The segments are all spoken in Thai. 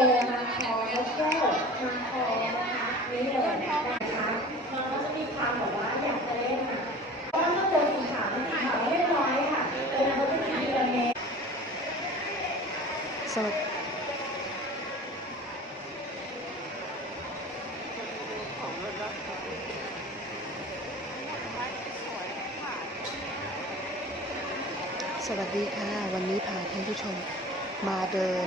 มาคอแล้วก็มาคอนะคะนี่เลยนะคะน้องก็จะมีความแบบว่าอยากจะเล่นนะเพราะว่าเมื่อเจอสีขาวสีขาวเรียบร้อยค่ะเออนะเขาจะมีทีละเมตรสวัสดีสวัสดีค่ะ วันนี้พาท่านผู้ชม มาเดิน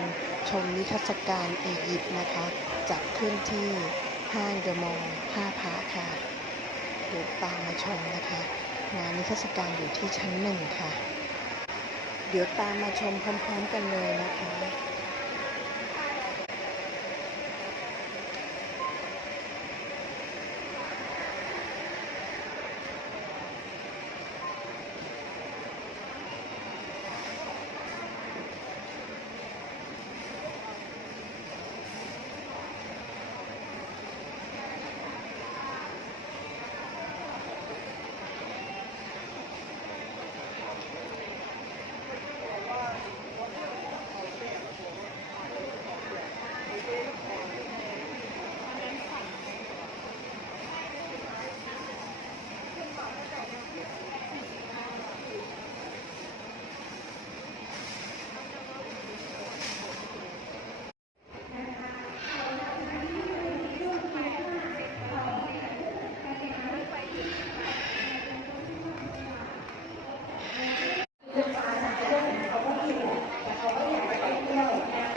ชมนิทรรศการอียิปต์นะคะ จัดขึ้นที่ห้างเดอะมอลล์ท่าพระค่ะเดี๋ยวตามมาชมนะคะ งานนิทรรศการอยู่ที่ชั้นหนึ่งค่ะ เดี๋ยวตามมาชมพร้อมๆกันเลยนะคะ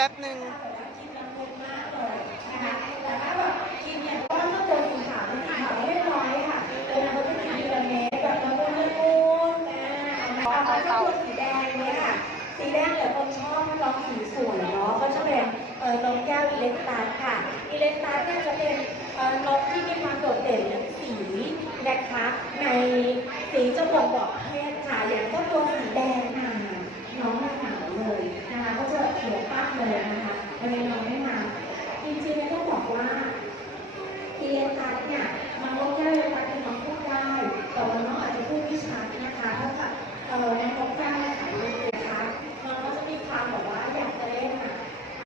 ป๊บหนึ่งสีแดงเนี่ยค่ะสีแดงเหลือคนชอบน้องสีสวยเนาะก็จะเป็นเอ่อนกแก้วอิเลนตัสค่ะ อิเลนตัสเนี่ยจะเป็นเอ่อนกที่มีความโดดเด่นเรื่องสีนะคะ ในสีจะบ่งบอกเพศค่ะอย่างเจ้าตัวสีแดงมาหนาวเลยนะคะ ก็จะเขียวปั๊บเลยนะคะวันนี้น้องไม่มาจริงๆแล้วต้องบอกว่าอีเลนตัสเนี่ยมันลดได้เลยตัสเป็นน้องพูดได้แต่ว่าน้องอาจจะพูดไม่ชัดนะคะถ้าแบบเออในนกแก้วเนี่ยค่ะลูกนะคะน้องก็จะมีความแบบว่าอยากจะเล่นอะ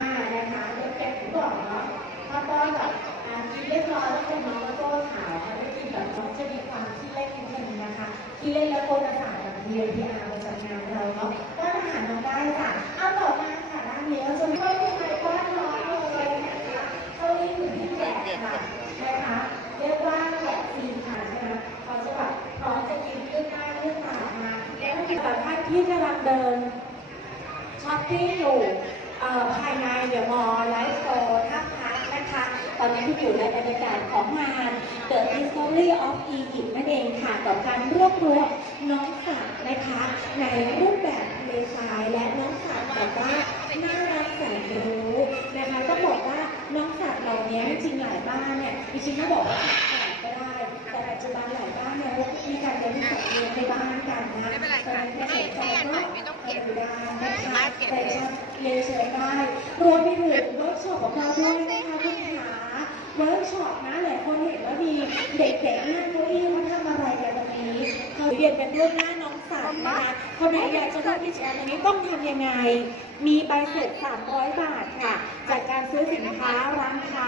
อ่านะคะเดี๋ยวแกะก่อนเนาะถ้าป้อนแบบอ่ากินเรียบร้อยแล้วเป็นน้องก็ขาวเขาได้กินแบบน้องจะมีความที่เล่นนิดนึงนะคะที่เล่นแล้วโกนอาหารแบบ VPR ประจำงานเราเนาะป้อนอาหารน้องได้ค่ะเอาต่อมา ค่ะด้านนี้เราจะไม่มีใครป้อนน้องเลยนะคะเท่านี้อยู่ที่แกะค่ะนะคะเรียกว่าแกะซีนค่ะใช่ไหมเขาจะแบบพร้อมจะกินเรื่องหน้าเรื่องตามาแล้วก็มีแบบท่านที่กำลังเดินช้อปปิ้งอยู่ภายในเดอะมอลล์ไลฟ์โตร์ท่าพระนะคะ ตอนนี้ที่อยู่ในบรรยากาศของงาน The History of Egypt นั่นเองค่ะกับการรวบรวมน้องสัตว์นะคะในรูปแบบ ไม่เป็นไรค่ะให้ให้อันใหม่ไม่ต้องเก็บดูได้นะคะไม่เก็บแต่จะเรียนเชิญได้รวมไปถึงเวิร์กช็อปของเราด้วยนะคะคุณขาเวิร์กช็อปนะหลายคนเห็นว่ามีเด็กๆนั่งเก้าอี้เขาทำอะไรกันตรงนี้เขาเรียนกันด้วยนั่น นะคะคนไหนอยากจะร่วมกิจกรรมตรงนี้ต้องทำยังไง มีใบเสร็จ 300 บาทค่ะ จากการซื้อสินค้าร้านค้า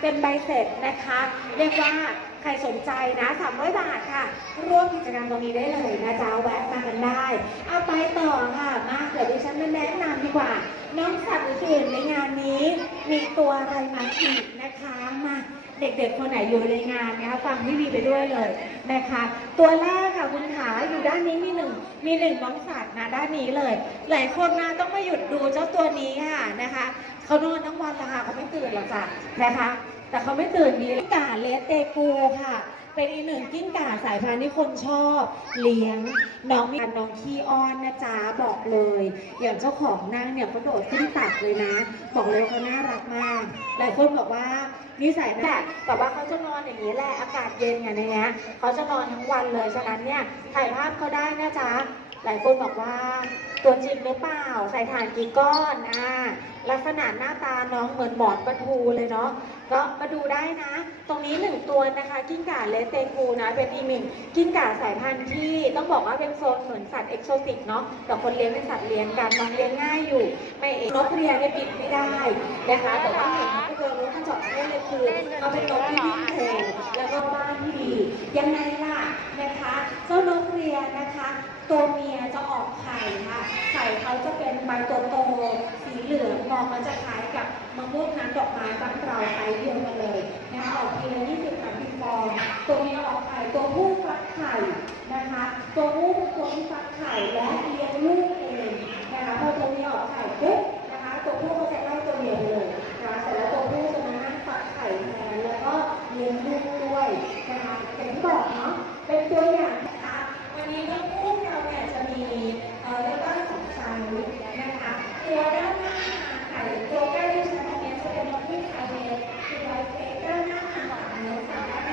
เป็นใบเสร็จนะคะ เรียกว่าใครสนใจนะ 300 บาทค่ะ ร่วมกิจกรรมตรงนี้ได้เลยนะจ๊ะแวะมากันได้เอาไปต่อค่ะ มาเดี๋ยวดิฉันแนะนำดีกว่า น้องสัตว์อื่นๆในงานนี้ มีตัวอะไรมาอีกนะคะ เด็กๆคนไหนอยู่ในงานนะคะฟังพี่วีไปด้วยเลยนะคะ ตัวแรกค่ะคุณขาอยู่ด้านนี้มีหนึ่งมีหนึ่งน้องสัตว์นะด้านนี้เลย หลายคนนะต้องมาหยุดดูเจ้าตัวนี้ค่ะนะคะเขานอนทั้งวันและค่ะเขาไม่ตื่นหรอกจ้ะนะคะ แต่เขาไม่ตื่นนี้กาเลสเตกูค่ะ เป็นอีกหนึ่งกิ้งก่าสายพันธุ์ที่คนชอบเลี้ยง น้องมีน้องขี้อ้อนนะจ๊ะบอกเลย อย่างเจ้าของนั่งเนี่ยเขาโดดขึ้นตักเลยนะ บอกเลยว่าเขาน่ารักมากหลายคนบอกว่านิสัยนะแต่ว่าเขาจะนอนอย่างนี้แหละอากาศเย็นอย่างนี้นะเขาจะนอนทั้งวันเลยฉะนั้นเนี่ยถ่ายภาพเขาได้นะจ๊ะหลายคนบอกว่าตัวจริงหรือเปล่าใส่ถ่านกี่ก้อนอ่าลักษณะหน้าตาน้องเหมือนหมอนปลาทูเลยเนาะ ก็มาดูได้นะ ตรงนี้หนึ่งตัวนะคะกิ้งก่าเลสเตกูนะเป็นอีกหนึ่งกิ้งก่าสายพันธุ์ที่ต้องบอกว่าเป็นโซนเหมือนสัตว์เอกโซติกเนาะแต่คนเลี้ยงเป็นสัตว์เลี้ยงกันน้องเลี้ยงง่ายอยู่ ไม่เองนกเรียนเนี่ยบิดไม่ได้นะคะแต่ว่าเห็นที่เดินรถกระจกเนี่ยเลยคือเขาเป็นนกที่วิ่งเร็วแล้วก็บ้านที่ดียังไงล่ะนะคะเจ้านกเรียนนะคะ ตัวเมียจะออกไข่ค่ะไข่เขาจะเป็นใบโตโตๆสีเหลืองมองมันจะคล้ายกับ มะม่วงน้ำดอกไม้บ้านเราไซส์เดียวกันเลยนะคะออกทีละยี่สิบสามสิบฟอง ตัวเมียออกไข่ตัวผู้ฟักไข่นะคะ ตัวผู้เป็นตัวที่ฟักไข่และเลี้ยงลูก จะเป็นนกที่ไทย